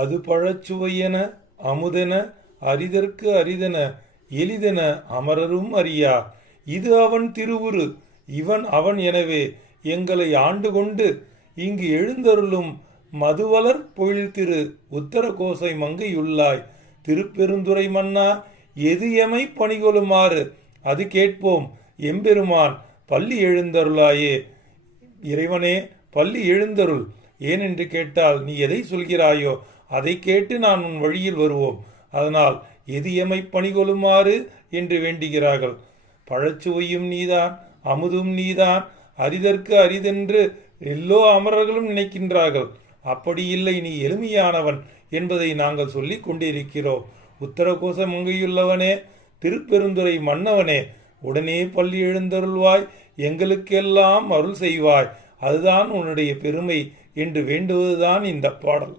அது பழச்சுவையென அமுதென அரிதற்கு அரிதென எளிதென அமரரும் அறியா. இது அவன் திருவுரு இவன் அவன் எனவே எங்களை ஆண்டு கொண்டு இங்கு எழுந்தருளும் மதுவலர் பொழில் திரு உத்தர கோசை மங்கையுள்ளாய். திருப்பெருந்துறை மன்னா, எது எமை பணிகொள்ளுமாறு அது கேட்போம் எம்பெருமான் பள்ளி எழுந்தருளாயே. இறைவனே, பள்ளி எழுந்தருள். ஏனென்று கேட்டால் நீ எதை சொல்கிறாயோ அதை கேட்டு நான் உன் வழியில் வருவோம். அதனால் எது எமை பணிகொள்ளுமாறு என்று வேண்டுகிறார்கள். பழச்சுவையும் நீதான், அமுதும் நீதான், அரிதற்கு அரிதென்று எல்லோ அமரர்களும் நினைக்கின்றார்கள். அப்படி இல்லை, நீ எளிமையானவன் என்பதை நாங்கள் சொல்லிக் கொண்டிருக்கிறோம். உத்தரகோச மங்கையுள்ளவனே, திருப்பெருந்துறை மன்னவனே, உடனே பள்ளி எழுந்தருள்வாய், எங்களுக்கெல்லாம் அருள் செய்வாய். அதுதான் உன்னுடைய பெருமை என்று வேண்டுவதுதான் இந்த பாடல்.